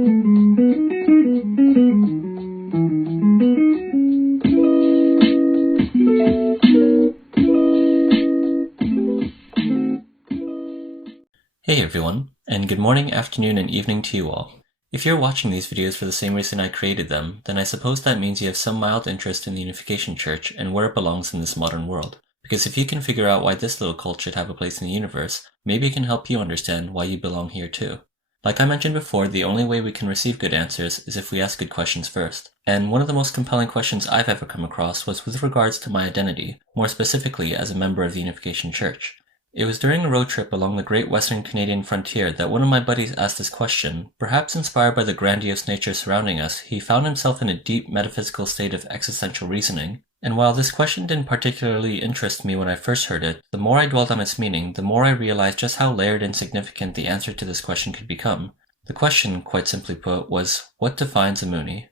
Hey everyone, and good morning, afternoon, and evening to you all. If you're watching these videos for the same reason I created them, then I suppose that means you have some mild interest in the Unification Church and where it belongs in this modern world. Because if you can figure out why this little cult should have a place in the universe, maybe it can help you understand why you belong here too. Like I mentioned before, the only way we can receive good answers is if we ask good questions first. And one of the most compelling questions I've ever come across was with regards to my identity, more specifically as a member of the Unification Church. It was during a road trip along the great western Canadian frontier that one of my buddies asked this question. Perhaps inspired by the grandiose nature surrounding us, he found himself in a deep metaphysical state of existential reasoning. And while this question didn't particularly interest me when I first heard it, the more I dwelled on its meaning, the more I realized just how layered and significant the answer to this question could become. The question, quite simply put, was, what defines a Moonie?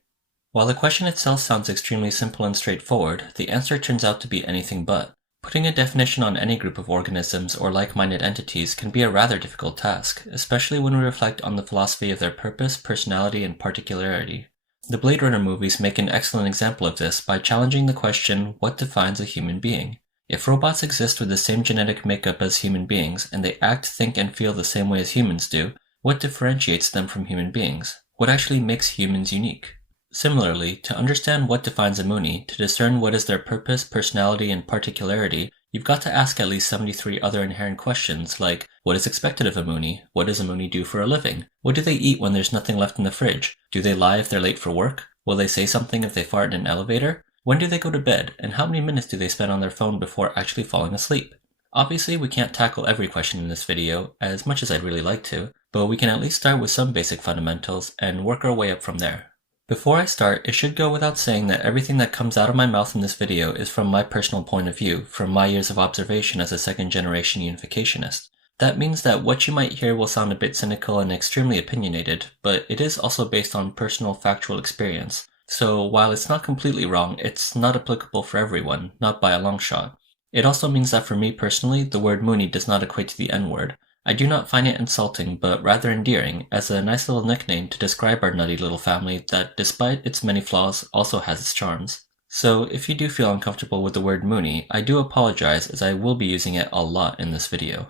While the question itself sounds extremely simple and straightforward, the answer turns out to be anything but. Putting a definition on any group of organisms or like-minded entities can be a rather difficult task, especially when we reflect on the philosophy of their purpose, personality, and particularity. The Blade Runner movies make an excellent example of this by challenging the question, what defines a human being? If robots exist with the same genetic makeup as human beings, and they act, think, and feel the same way as humans do, what differentiates them from human beings? What actually makes humans unique? Similarly, to understand what defines a Moonie, to discern what is their purpose, personality, and particularity, you've got to ask at least 73 other inherent questions like, what is expected of a Moonie? What does a Moonie do for a living? What do they eat when there's nothing left in the fridge? Do they lie if they're late for work? Will they say something if they fart in an elevator? When do they go to bed? And how many minutes do they spend on their phone before actually falling asleep? Obviously, we can't tackle every question in this video, as much as I'd really like to, but we can at least start with some basic fundamentals and work our way up from there. Before I start, it should go without saying that everything that comes out of my mouth in this video is from my personal point of view, from my years of observation as a second-generation unificationist. That means that what you might hear will sound a bit cynical and extremely opinionated, but it is also based on personal factual experience. So while it's not completely wrong, it's not applicable for everyone, not by a long shot. It also means that for me personally, the word Moonie does not equate to the N-word. I do not find it insulting, but rather endearing, as a nice little nickname to describe our nutty little family that, despite its many flaws, also has its charms. So if you do feel uncomfortable with the word Moonie, I do apologize as I will be using it a lot in this video.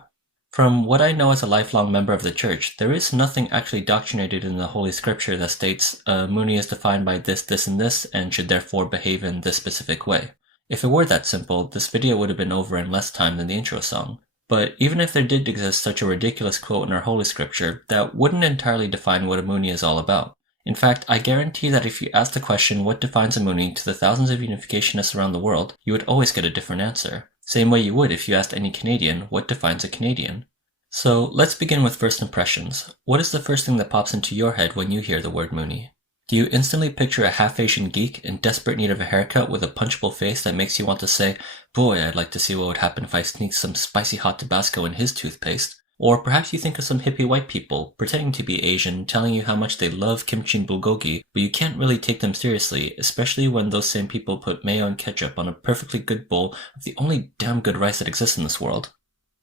From what I know as a lifelong member of the church, there is nothing actually doctrinated in the Holy Scripture that states a Moonie is defined by this, this, and this, and should therefore behave in this specific way. If it were that simple, this video would have been over in less time than the intro song. But even if there did exist such a ridiculous quote in our Holy Scripture, that wouldn't entirely define what a Moonie is all about. In fact, I guarantee that if you asked the question, what defines a Moonie, to the thousands of unificationists around the world, you would always get a different answer. Same way you would if you asked any Canadian, what defines a Canadian? So let's begin with first impressions. What is the first thing that pops into your head when you hear the word Moonie? Do you instantly picture a half-Asian geek in desperate need of a haircut with a punchable face that makes you want to say, boy, I'd like to see what would happen if I sneaked some spicy hot Tabasco in his toothpaste? Or perhaps you think of some hippie white people, pretending to be Asian, telling you how much they love kimchi and bulgogi, but you can't really take them seriously, especially when those same people put mayo and ketchup on a perfectly good bowl of the only damn good rice that exists in this world.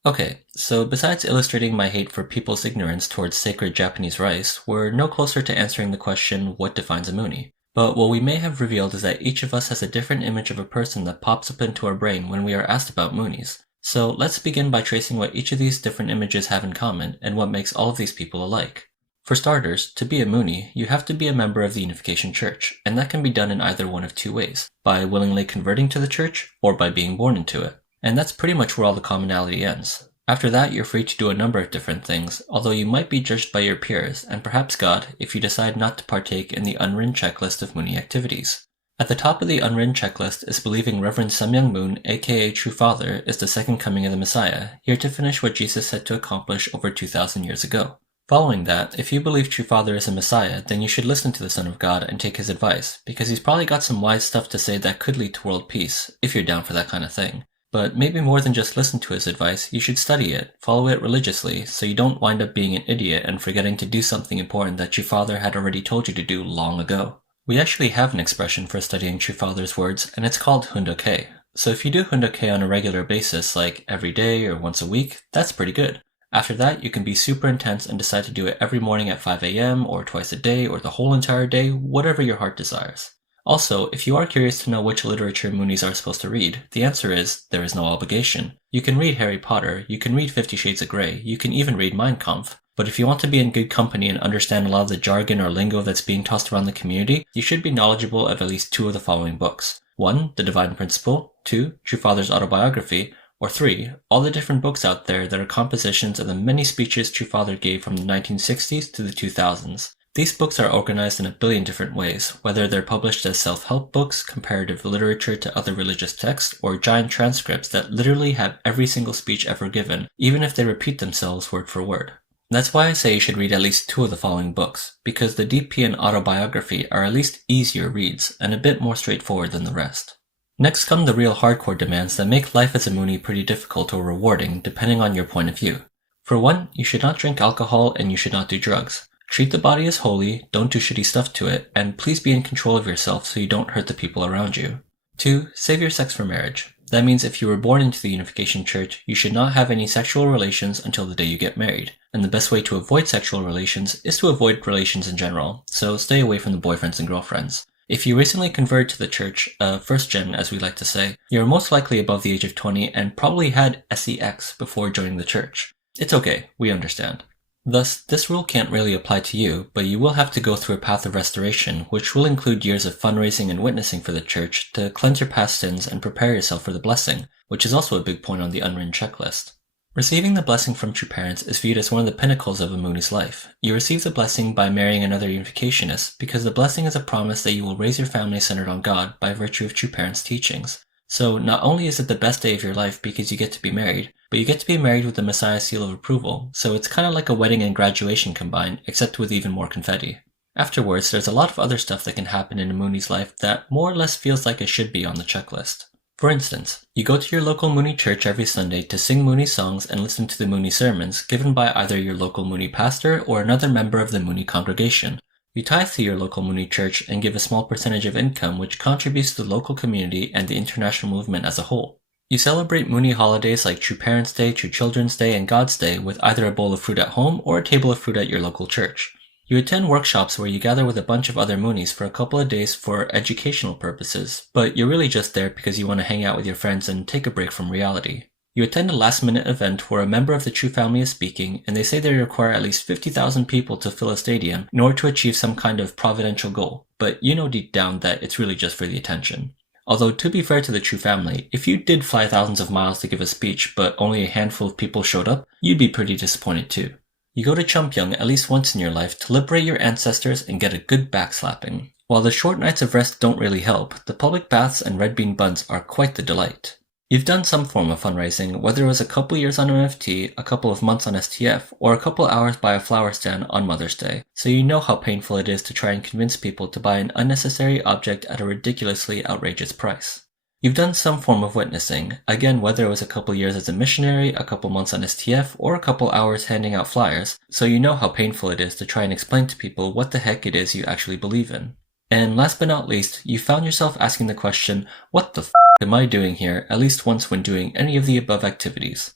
Okay, so besides illustrating my hate for people's ignorance towards sacred Japanese rice, we're no closer to answering the question, what defines a Moonie? But what we may have revealed is that each of us has a different image of a person that pops up into our brain when we are asked about Moonies. So let's begin by tracing what each of these different images have in common and what makes all of these people alike. For starters, to be a Moonie, you have to be a member of the Unification Church, and that can be done in either one of two ways, by willingly converting to the church or by being born into it. And that's pretty much where all the commonality ends. After that, you're free to do a number of different things, although you might be judged by your peers, and perhaps God, if you decide not to partake in the unwritten checklist of Moonie activities. At the top of the unwritten checklist is believing Reverend Samyang Moon, aka True Father, is the second coming of the Messiah, here to finish what Jesus set to accomplish over 2,000 years ago. Following that, if you believe True Father is a Messiah, then you should listen to the Son of God and take his advice, because he's probably got some wise stuff to say that could lead to world peace, if you're down for that kind of thing. But maybe more than just listen to his advice, you should study it, follow it religiously, so you don't wind up being an idiot and forgetting to do something important that True Father had already told you to do long ago. We actually have an expression for studying True Father's words, and it's called Hoon-Dok-hae. So if you do Hoon-Dok-hae on a regular basis, like every day or once a week, that's pretty good. After that, you can be super intense and decide to do it every morning at 5 a.m. or twice a day or the whole entire day, whatever your heart desires. Also, if you are curious to know which literature Moonies are supposed to read, the answer is there is no obligation. You can read Harry Potter, you can read 50 Shades of Grey, you can even read Mein Kampf. But if you want to be in good company and understand a lot of the jargon or lingo that's being tossed around the community, you should be knowledgeable of at least 2 of the following books. 1. The Divine Principle. 2. True Father's Autobiography. Or 3. All the different books out there that are compositions of the many speeches True Father gave from the 1960s to the 2000s. These books are organized in a billion different ways, whether they're published as self-help books, comparative literature to other religious texts, or giant transcripts that literally have every single speech ever given, even if they repeat themselves word for word. That's why I say you should read at least 2 of the following books, because the DP and Autobiography are at least easier reads and a bit more straightforward than the rest. Next come the real hardcore demands that make life as a Moonie pretty difficult or rewarding depending on your point of view. For one, you should not drink alcohol and you should not do drugs. Treat the body as holy, don't do shitty stuff to it, and please be in control of yourself so you don't hurt the people around you. 2. Save your sex for marriage. That means if you were born into the Unification Church, you should not have any sexual relations until the day you get married. And the best way to avoid sexual relations is to avoid relations in general, so stay away from the boyfriends and girlfriends. If you recently converted to the church, first gen as we like to say, you're most likely above the age of 20 and probably had sex before joining the church. It's okay, we understand. Thus, this rule can't really apply to you, but you will have to go through a path of restoration, which will include years of fundraising and witnessing for the church to cleanse your past sins and prepare yourself for the blessing, which is also a big point on the unwritten checklist. Receiving the blessing from true parents is viewed as one of the pinnacles of a Moonie's life. You receive the blessing by marrying another Unificationist, because the blessing is a promise that you will raise your family centered on God by virtue of true parents' teachings. So not only is it the best day of your life because you get to be married, but you get to be married with the Messiah's seal of approval, so it's kind of like a wedding and graduation combined, except with even more confetti. Afterwards, there's a lot of other stuff that can happen in a Moonie's life that more or less feels like it should be on the checklist. For instance, you go to your local Moonie church every Sunday to sing Moonie songs and listen to the Moonie sermons given by either your local Moonie pastor or another member of the Moonie congregation. You tithe to your local Moonie church and give a small percentage of income which contributes to the local community and the international movement as a whole. You celebrate Moonie holidays like True Parents Day, True Children's Day, and God's Day with either a bowl of fruit at home or a table of fruit at your local church. You attend workshops where you gather with a bunch of other Moonies for a couple of days for educational purposes, but you're really just there because you want to hang out with your friends and take a break from reality. You attend a last-minute event where a member of the True family is speaking, and they say they require at least 50,000 people to fill a stadium in order to achieve some kind of providential goal, but you know deep down that it's really just for the attention. Although, to be fair to the True family, if you did fly thousands of miles to give a speech but only a handful of people showed up, you'd be pretty disappointed too. You go to Chumpeong at least once in your life to liberate your ancestors and get a good backslapping. While the short nights of rest don't really help, the public baths and red bean buns are quite the delight. You've done some form of fundraising, whether it was a couple years on MFT, a couple of months on STF, or a couple hours by a flower stand on Mother's Day, so you know how painful it is to try and convince people to buy an unnecessary object at a ridiculously outrageous price. You've done some form of witnessing, again whether it was a couple years as a missionary, a couple months on STF, or a couple hours handing out flyers, so you know how painful it is to try and explain to people what the heck it is you actually believe in. And last but not least, you found yourself asking the question, what the f*** am I doing here, at least once when doing any of the above activities.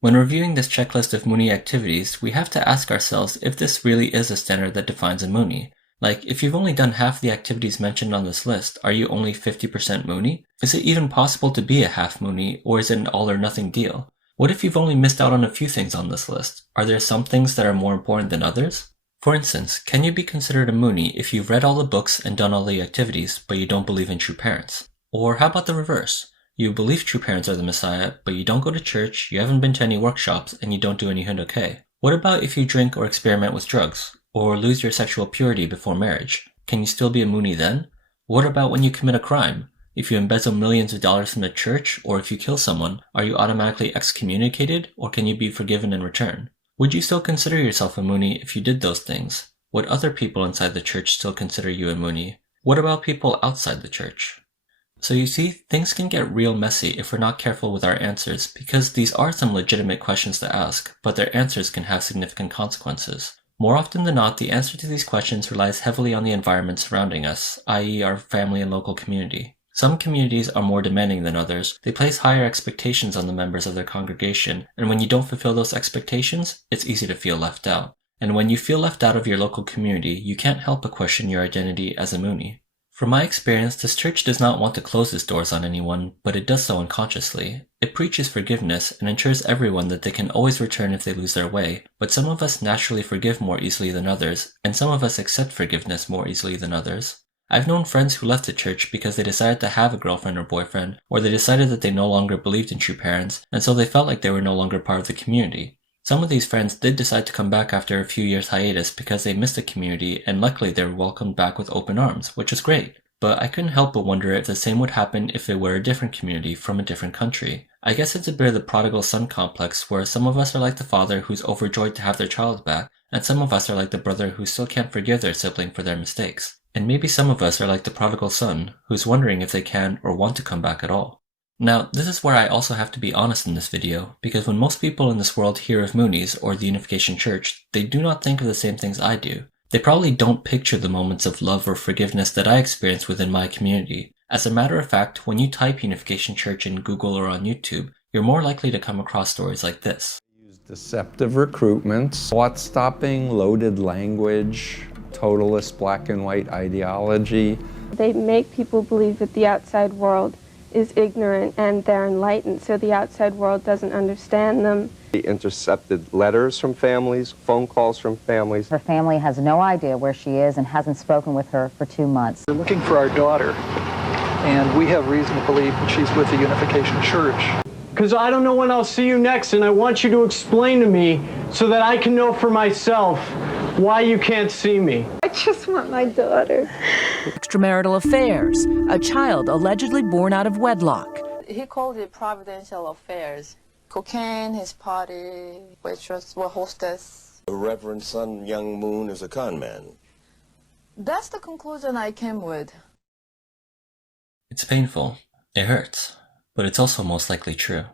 When reviewing this checklist of Moonie activities, we have to ask ourselves if this really is a standard that defines a Moonie. Like, if you've only done half the activities mentioned on this list, are you only 50% Moonie? Is it even possible to be a half Moonie, or is it an all or nothing deal? What if you've only missed out on a few things on this list? Are there some things that are more important than others? For instance, can you be considered a Moonie if you've read all the books and done all the activities, but you don't believe in true parents? Or how about the reverse? You believe true parents are the Messiah, but you don't go to church, you haven't been to any workshops, and you don't do any Hundoke. What about if you drink or experiment with drugs? Or lose your sexual purity before marriage? Can you still be a Moonie then? What about when you commit a crime? If you embezzle millions of dollars from the church, or if you kill someone, are you automatically excommunicated, or can you be forgiven in return? Would you still consider yourself a Moonie if you did those things? Would other people inside the church still consider you a Moonie? What about people outside the church? So you see, things can get real messy if we're not careful with our answers, because these are some legitimate questions to ask, but their answers can have significant consequences. More often than not, the answer to these questions relies heavily on the environment surrounding us, i.e. our family and local community. Some communities are more demanding than others. They place higher expectations on the members of their congregation, and when you don't fulfill those expectations, it's easy to feel left out. And when you feel left out of your local community, you can't help but question your identity as a Moonie. From my experience, this church does not want to close its doors on anyone, but it does so unconsciously. It preaches forgiveness and ensures everyone that they can always return if they lose their way, but some of us naturally forgive more easily than others, and some of us accept forgiveness more easily than others. I've known friends who left the church because they decided to have a girlfriend or boyfriend, or they decided that they no longer believed in true parents, and so they felt like they were no longer part of the community. Some of these friends did decide to come back after a few years hiatus because they missed the community, and luckily they were welcomed back with open arms, which is great. But I couldn't help but wonder if the same would happen if it were a different community from a different country. I guess it's a bit of the prodigal son complex where some of us are like the father who's overjoyed to have their child back, and some of us are like the brother who still can't forgive their sibling for their mistakes. And maybe some of us are like the prodigal son who's wondering if they can or want to come back at all. Now, this is where I also have to be honest in this video, because when most people in this world hear of Moonies or the Unification Church, they do not think of the same things I do. They probably don't picture the moments of love or forgiveness that I experience within my community. As a matter of fact, when you type Unification Church in Google or on YouTube, you're more likely to come across stories like this. Use deceptive recruitment, thought-stopping, loaded language, totalist black and white ideology. They make people believe that the outside world is ignorant and they're enlightened, so the outside world doesn't understand them. They intercepted letters from families, phone calls from families. Her family has no idea where she is and hasn't spoken with her for 2 months. We're looking for our daughter, and we have reason to believe that she's with the Unification Church. Because I don't know when I'll see you next, and I want you to explain to me so that I can know for myself why you can't see me. I just want my daughter. Extramarital affairs, a child allegedly born out of wedlock. He called it providential affairs. Cocaine, his party, waitress, well, hostess. The Reverend Sun Myung Moon is a con man. That's the conclusion I came with. It's painful. It hurts. But it's also most likely true.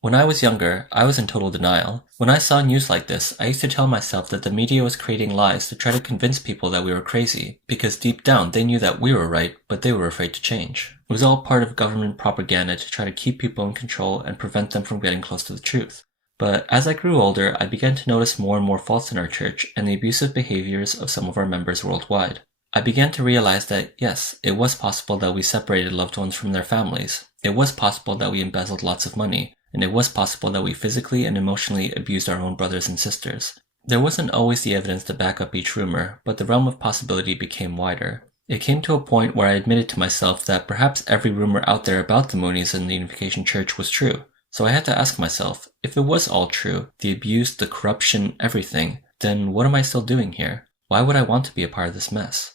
When I was younger, I was in total denial. When I saw news like this, I used to tell myself that the media was creating lies to try to convince people that we were crazy, because deep down they knew that we were right, but they were afraid to change. It was all part of government propaganda to try to keep people in control and prevent them from getting close to the truth. But as I grew older, I began to notice more and more faults in our church and the abusive behaviors of some of our members worldwide. I began to realize that, yes, it was possible that we separated loved ones from their families. It was possible that we embezzled lots of money. And it was possible that we physically and emotionally abused our own brothers and sisters. There wasn't always the evidence to back up each rumor, but the realm of possibility became wider. It came to a point where I admitted to myself that perhaps every rumor out there about the Moonies and the Unification Church was true. So I had to ask myself, if it was all true, the abuse, the corruption, everything, then what am I still doing here? Why would I want to be a part of this mess?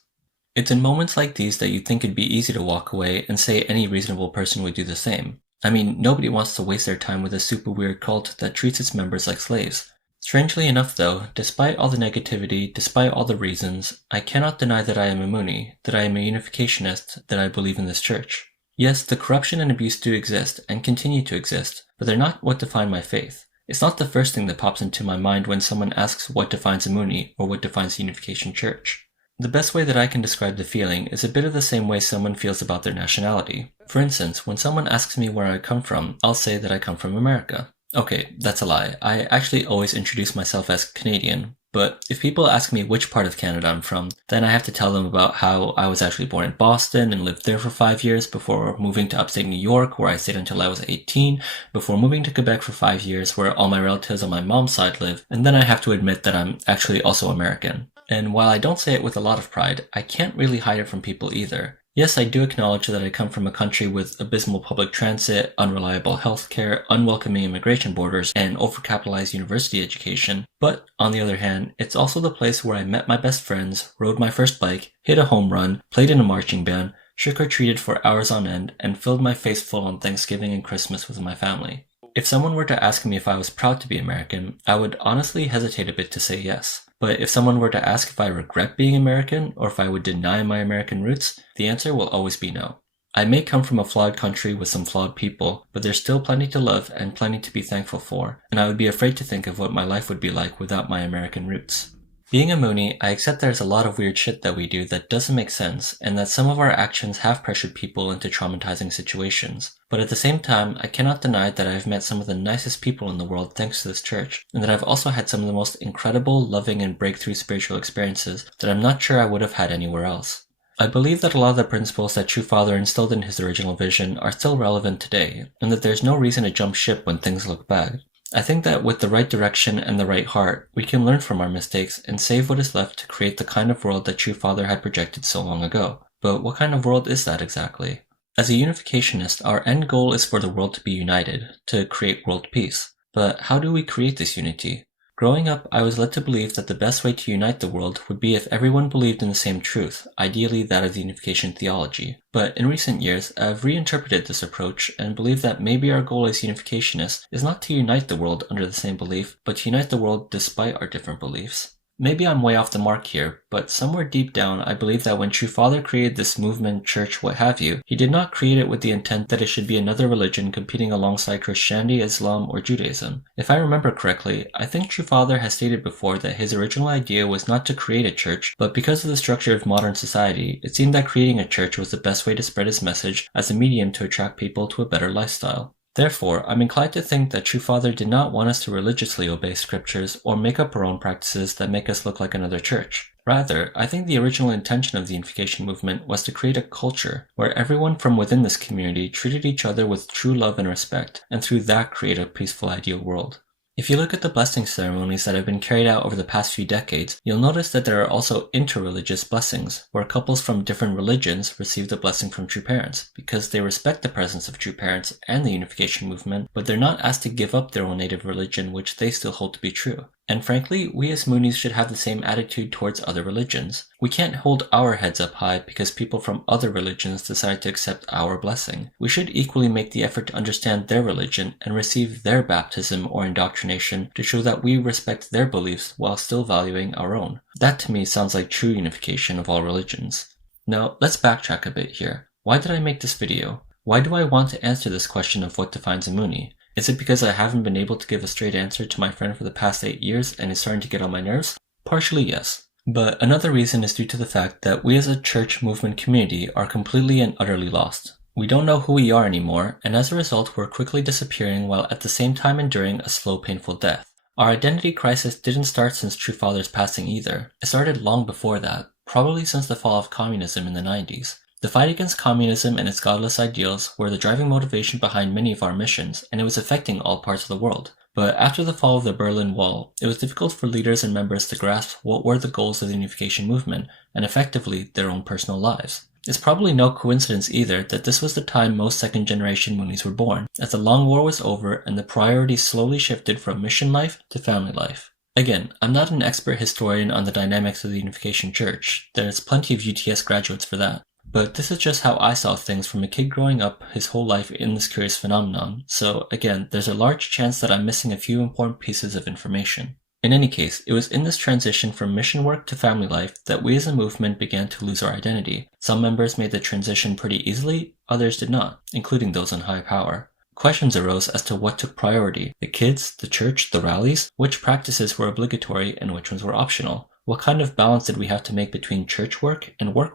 It's in moments like these that you'd think it'd be easy to walk away and say any reasonable person would do the same. I mean, nobody wants to waste their time with a super weird cult that treats its members like slaves. Strangely enough though, despite all the negativity, despite all the reasons, I cannot deny that I am a Moonie, that I am a Unificationist, that I believe in this church. Yes, the corruption and abuse do exist, and continue to exist, but they're not what define my faith. It's not the first thing that pops into my mind when someone asks what defines a Moonie, or what defines the Unification Church. The best way that I can describe the feeling is a bit of the same way someone feels about their nationality. For instance, when someone asks me where I come from, I'll say that I come from America. Okay, that's a lie. I actually always introduce myself as Canadian, but if people ask me which part of Canada I'm from, then I have to tell them about how I was actually born in Boston and lived there for 5 years before moving to upstate New York, where I stayed until I was 18, before moving to Quebec for 5 years, where all my relatives on my mom's side live, and then I have to admit that I'm actually also American. And while I don't say it with a lot of pride, I can't really hide it from people either. Yes, I do acknowledge that I come from a country with abysmal public transit, unreliable healthcare, unwelcoming immigration borders, and overcapitalized university education. But, on the other hand, it's also the place where I met my best friends, rode my first bike, hit a home run, played in a marching band, trick-or-treated for hours on end, and filled my face full on Thanksgiving and Christmas with my family. If someone were to ask me if I was proud to be American, I would honestly hesitate a bit to say yes. But if someone were to ask if I regret being American, or if I would deny my American roots, the answer will always be no. I may come from a flawed country with some flawed people, but there's still plenty to love and plenty to be thankful for, and I would be afraid to think of what my life would be like without my American roots. Being a Moonie, I accept there's a lot of weird shit that we do that doesn't make sense, and that some of our actions have pressured people into traumatizing situations. But at the same time, I cannot deny that I've met some of the nicest people in the world thanks to this church, and that I've also had some of the most incredible, loving, and breakthrough spiritual experiences that I'm not sure I would have had anywhere else. I believe that a lot of the principles that True Father instilled in his original vision are still relevant today, and that there's no reason to jump ship when things look bad. I think that with the right direction and the right heart, we can learn from our mistakes and save what is left to create the kind of world that True Father had projected so long ago. But what kind of world is that exactly? As a unificationist, our end goal is for the world to be united, to create world peace. But how do we create this unity? Growing up, I was led to believe that the best way to unite the world would be if everyone believed in the same truth, ideally that of the unification theology. But in recent years, I've reinterpreted this approach and believe that maybe our goal as unificationists is not to unite the world under the same belief, but to unite the world despite our different beliefs. Maybe I'm way off the mark here, but somewhere deep down I believe that when True Father created this movement, church, what have you, he did not create it with the intent that it should be another religion competing alongside Christianity, Islam, or Judaism. If I remember correctly, I think True Father has stated before that his original idea was not to create a church, but because of the structure of modern society, it seemed that creating a church was the best way to spread his message as a medium to attract people to a better lifestyle. Therefore, I'm inclined to think that True Father did not want us to religiously obey scriptures or make up our own practices that make us look like another church. Rather, I think the original intention of the unification movement was to create a culture where everyone from within this community treated each other with true love and respect, and through that create a peaceful ideal world. If you look at the blessing ceremonies that have been carried out over the past few decades, you'll notice that there are also interreligious blessings, where couples from different religions receive the blessing from true parents, because they respect the presence of true parents and the unification movement, but they're not asked to give up their own native religion, which they still hold to be true. And frankly, we as Moonies should have the same attitude towards other religions. We can't hold our heads up high because people from other religions decide to accept our blessing. We should equally make the effort to understand their religion and receive their baptism or indoctrination to show that we respect their beliefs while still valuing our own. That to me sounds like true unification of all religions. Now, let's backtrack a bit here. Why did I make this video? Why do I want to answer this question of what defines a Moonie? Is it because I haven't been able to give a straight answer to my friend for the past 8 years and it's starting to get on my nerves? Partially, yes. But another reason is due to the fact that we as a church movement community are completely and utterly lost. We don't know who we are anymore, and as a result we're quickly disappearing while at the same time enduring a slow, painful death. Our identity crisis didn't start since True Father's passing either. It started long before that, probably since the fall of communism in the 90s. The fight against communism and its godless ideals were the driving motivation behind many of our missions, and it was affecting all parts of the world. But after the fall of the Berlin Wall, it was difficult for leaders and members to grasp what were the goals of the unification movement, and effectively their own personal lives. It's probably no coincidence either that this was the time most second-generation Moonies were born, as the long war was over and the priorities slowly shifted from mission life to family life. Again, I'm not an expert historian on the dynamics of the Unification Church. There's plenty of UTS graduates for that. But this is just how I saw things from a kid growing up his whole life in this curious phenomenon, so again, there's a large chance that I'm missing a few important pieces of information. In any case, it was in this transition from mission work to family life that we as a movement began to lose our identity. Some members made the transition pretty easily, others did not, including those in high power. Questions arose as to what took priority: the kids, the church, the rallies, which practices were obligatory and which ones were optional. What kind of balance did we have to make between church work and work?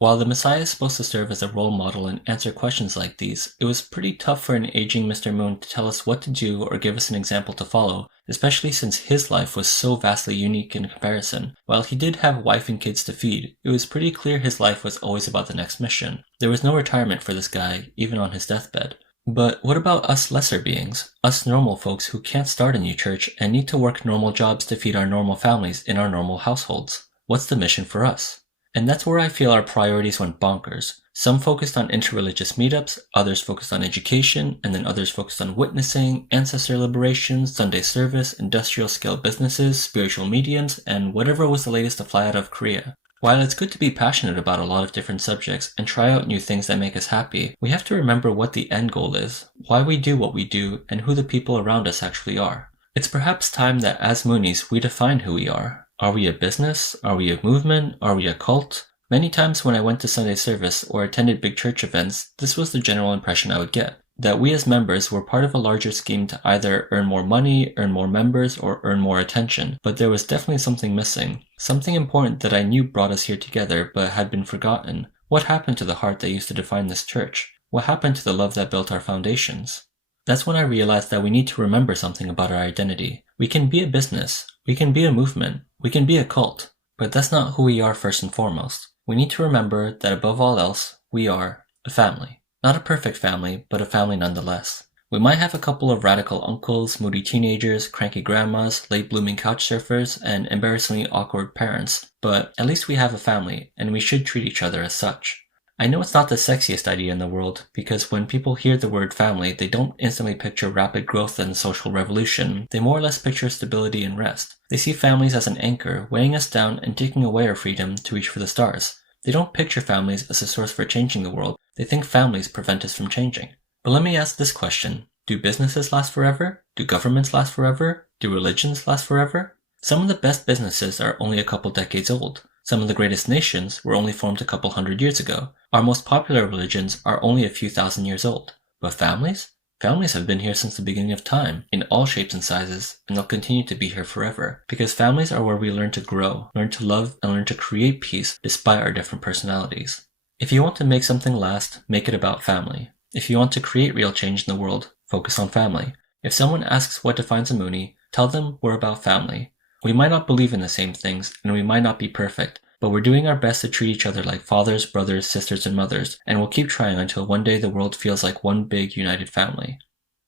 While the Messiah is supposed to serve as a role model and answer questions like these, it was pretty tough for an aging Mr. Moon to tell us what to do or give us an example to follow, especially since his life was so vastly unique in comparison. While he did have wife and kids to feed, it was pretty clear his life was always about the next mission. There was no retirement for this guy, even on his deathbed. But what about us lesser beings? Us normal folks who can't start a new church and need to work normal jobs to feed our normal families in our normal households? What's the mission for us? And that's where I feel our priorities went bonkers. Some focused on interreligious meetups, others focused on education, and then others focused on witnessing, ancestor liberation, Sunday service, industrial scale businesses, spiritual mediums, and whatever was the latest to fly out of Korea. While it's good to be passionate about a lot of different subjects and try out new things that make us happy, we have to remember what the end goal is, why we do what we do, and who the people around us actually are. It's perhaps time that as Moonies we define who we are. Are we a business? Are we a movement? Are we a cult? Many times when I went to Sunday service or attended big church events, this was the general impression I would get. that we as members were part of a larger scheme to either earn more money, earn more members, or earn more attention, but there was definitely something missing. Something important that I knew brought us here together but had been forgotten. What happened to the heart that used to define this church? What happened to the love that built our foundations? That's when I realized that we need to remember something about our identity. We can be a business, we can be a movement, we can be a cult, but that's not who we are first and foremost. We need to remember that above all else, we are a family. Not a perfect family, but a family nonetheless. We might have a couple of radical uncles, moody teenagers, cranky grandmas, late-blooming couch surfers, and embarrassingly awkward parents, but at least we have a family, and we should treat each other as such. I know it's not the sexiest idea in the world, because when people hear the word family, they don't instantly picture rapid growth and social revolution. They more or less picture stability and rest. They see families as an anchor, weighing us down and taking away our freedom to reach for the stars. They don't picture families as a source for changing the world. They think families prevent us from changing. But let me ask this question. Do businesses last forever? Do governments last forever? Do religions last forever? Some of the best businesses are only a couple decades old. Some of the greatest nations were only formed a couple hundred years ago. Our most popular religions are only a few thousand years old. But families? Families have been here since the beginning of time, in all shapes and sizes, and they'll continue to be here forever. Because families are where we learn to grow, learn to love, and learn to create peace despite our different personalities. If you want to make something last, make it about family. If you want to create real change in the world, focus on family. If someone asks what defines a Moonie, tell them we're about family. We might not believe in the same things, and we might not be perfect, but we're doing our best to treat each other like fathers, brothers, sisters, and mothers, and we'll keep trying until one day the world feels like one big united family.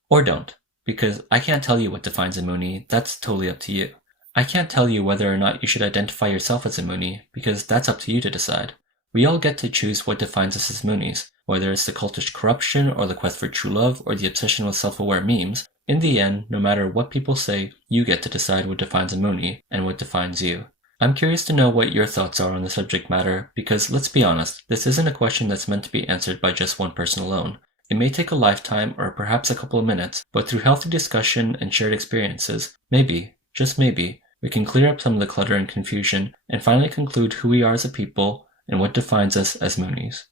Or don't, because I can't tell you what defines a Moonie, that's totally up to you. I can't tell you whether or not you should identify yourself as a Moonie, because that's up to you to decide. We all get to choose what defines us as Moonies, whether it's the cultish corruption, or the quest for true love, or the obsession with self-aware memes. In the end, no matter what people say, you get to decide what defines a Moonie, and what defines you. I'm curious to know what your thoughts are on the subject matter, because let's be honest, this isn't a question that's meant to be answered by just one person alone. It may take a lifetime, or perhaps a couple of minutes, but through healthy discussion and shared experiences, maybe, just maybe, we can clear up some of the clutter and confusion, and finally conclude who we are as a people, and what defines us as Moonies.